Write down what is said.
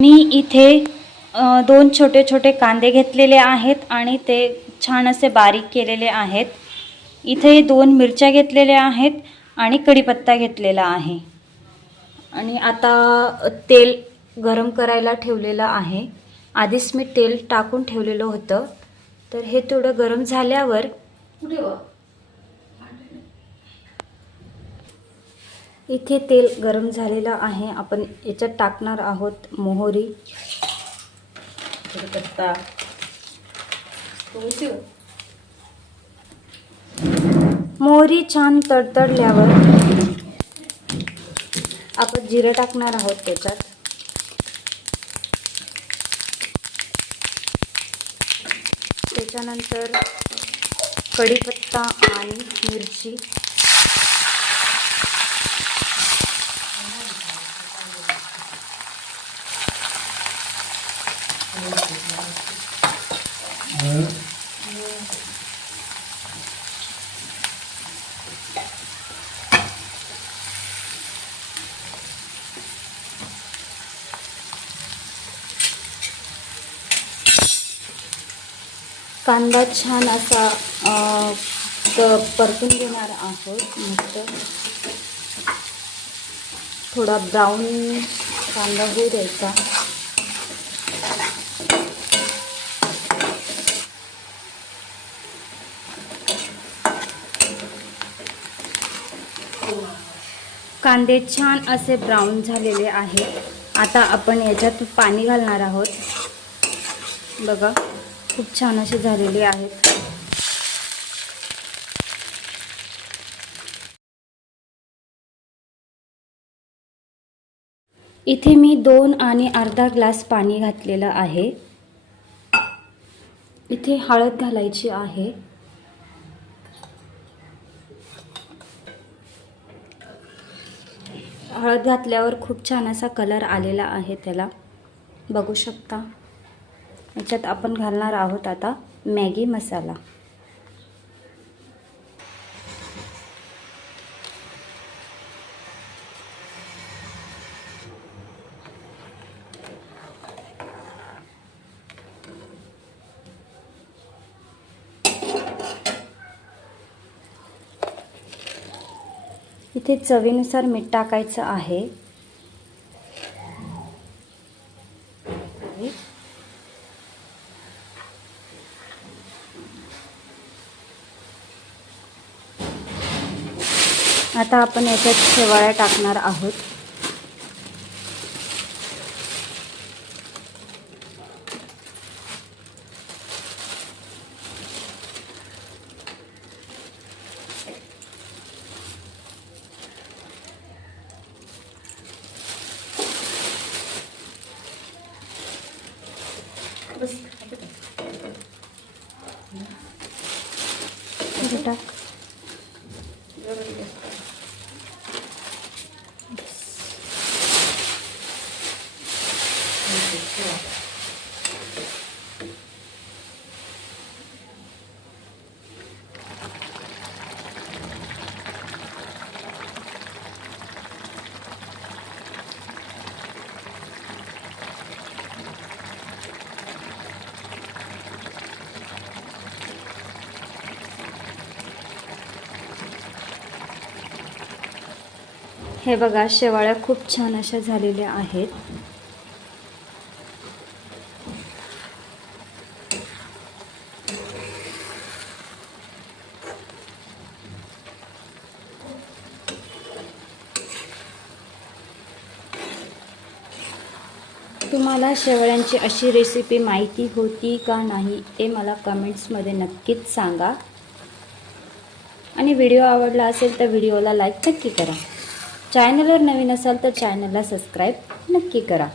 मी इथे दोन छोटे छोटे कांदे घेतलेले आहेत आणि ते छान असे बारीक केलेले आहेत. इथे दोन मिरच्या घेतलेल्या आहेत आणि कढीपत्ता घेतलेला आहे. आणि आता तेल गरम करायला ठेवलेलं आहे. आधीच मी तेल टाकून ठेवलेलं होतं. तर हे थोडं गरम झाल्यावर इथे तेल गरम झालेलं आहे. आपण याच्यात टाकणार आहोत मोहरी. कढीपत्ता मोहरी छान तडतडल्यावर आपण जिरे टाकणार आहोत त्याच्यात. त्याच्यानंतर कढीपत्ता आणि मिरची. कांदा छान असा परतून घेणार आहोत. मस्त. थोडा ब्राऊन कांदा होऊ द्यायचा. कांदे छान असे ब्राऊन झालेले आहेत. आता आपण याच्यात पाणी घालणार आहोत. बघा खूप छान असे झालेले आहेत. इथे मी दोन आणि अर्धा ग्लास पाणी घातलेलं आहे. इथे हळद घालायची आहे. हळद घातल्यावर खूप छान असा कलर आलेला आहे त्याला. बघू शकता. याच्यात आपण घालणार आहोत आता मॅगी मसाला. इथे चवीनुसार मीठ टाकायचं आहे. आता आपण याच्यात शेवाळ्या टाकणार आहोत. Let's हे बघा शेवाळ्या खूप छान अशा झालेल्या आहेत. तुम्हाला शेवळ्यांची अशी रेसिपी माहिती होती का नाही ते मला कमेंट्समध्ये नक्कीच सांगा. आणि व्हिडिओ आवडला असेल तर व्हिडिओला लाईक नक्की करा. चॅनलवर नवीन असाल तर चॅनलला सबस्क्राईब नक्की करा.